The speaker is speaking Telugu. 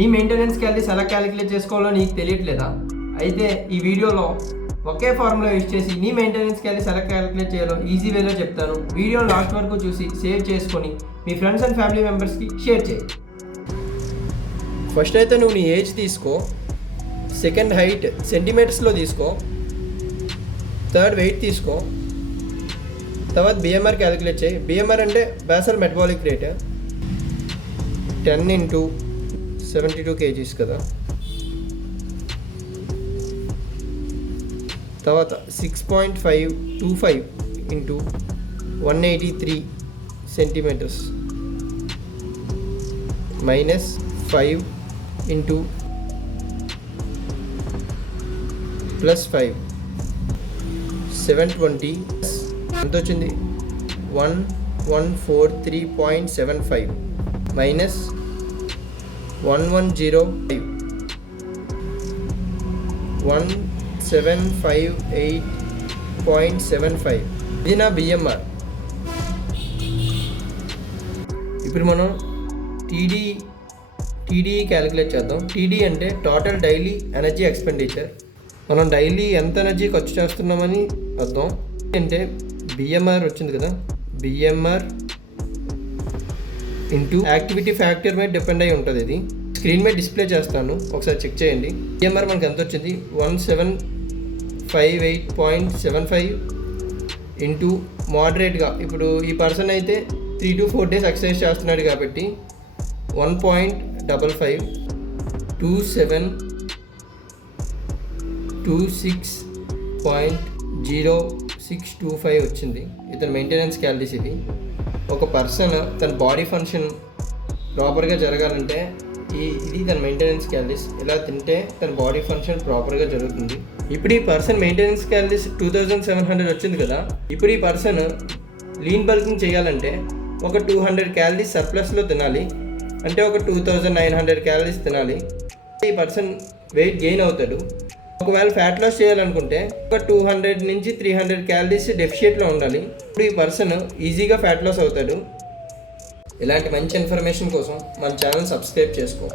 నీ మెయింటెనెన్స్ క్యాలరీస్ ఎలా క్యాలిక్యులేట్ చేసుకోవాలో నీకు తెలియట్లేదా? అయితే ఈ వీడియోలో ఒకే ఫార్ములా యూజ్ చేసి నీ మెయింటెనెన్స్ క్యాలరీస్ ఎలా క్యాలిక్యులేట్ చేయాలో ఈజీ వేలో చెప్తాను. వీడియో లాస్ట్ వరకు చూసి సేవ్ చేసుకొని మీ ఫ్రెండ్స్ అండ్ ఫ్యామిలీ మెంబర్స్కి షేర్ చేయి. ఫస్ట్ అయితే నువ్వు నీ ఏజ్ తీసుకో, సెకండ్ హైట్ సెంటీమీటర్స్లో తీసుకో, థర్డ్ వెయిట్ తీసుకో, తర్వాత బిఎంఆర్ క్యాలిక్యులేట్ చేయి. బిఎంఆర్ అంటే బేసల్ మెటబాలిక్ రేట్. 10 × 72 kgs కదా. తర్వాత 6.525 × 183 సెంటీమీటర్స్ -5 × +5 720 ఎంత వచ్చింది? 1143.75 -1105 1758.75. ఇది నా బిఎంఆర్. ఇప్పుడు మనం టీడీ క్యాలిక్యులేట్ చేద్దాం. టీడీ అంటే టోటల్ డైలీ ఎనర్జీ ఎక్స్పెండిచర్. మనం డైలీ ఎంత ఎనర్జీ ఖర్చు చేస్తున్నామని అర్థం. అంటే బిఎంఆర్ వచ్చింది కదా, బిఎంఆర్ ఇంటూ యాక్టివిటీ ఫ్యాక్టర్ మీద డిపెండ్ అయి ఉంటుంది. ఇది స్క్రీన్ మీద డిస్ప్లే చేస్తాను, ఒకసారి చెక్ చేయండి. బిఎంఆర్ మనకి ఎంత వచ్చింది? 1758.75 ఇంటూ మోడరేట్గా, ఇప్పుడు ఈ పర్సన్ అయితే 3 to 4 days ఎక్సర్సైజ్ చేస్తున్నాడు కాబట్టి 1.55 26.0625 వచ్చింది. ఇతని మెయింటెనెన్స్ క్యాలరీస్ ఇది. ఒక పర్సన్ తన బాడీ ఫంక్షన్ ప్రాపర్గా జరగాలంటే ఇది తన మెయింటెనెన్స్ క్యాలరీస్. ఇలా తింటే తన బాడీ ఫంక్షన్ ప్రాపర్గా జరుగుతుంది. ఇప్పుడు ఈ పర్సన్ మెయింటెనెన్స్ క్యాలరీస్ 2700 వచ్చింది కదా. ఇప్పుడు ఈ పర్సన్ లీన్ బల్కింగ్ చేయాలంటే ఒక 200 క్యాలరీస్ సర్ప్లస్లో తినాలి, అంటే ఒక 2900 క్యాలరీస్ తినాలి. ఈ పర్సన్ వెయిట్ గెయిన్ అవుతాడు. ఒకవేళ ఫ్యాట్ లాస్ చేయాలనుకుంటే ఒక 200 నుంచి 300 క్యాలరీస్ డెఫిషియట్లో ఉండాలి. ఇప్పుడు ఈ పర్సన్ ఈజీగా ఫ్యాట్ లాస్ అవుతాడు. ఇలాంటి మంచి ఇన్ఫర్మేషన్ కోసం మన ఛానల్ సబ్స్క్రైబ్ చేసుకో.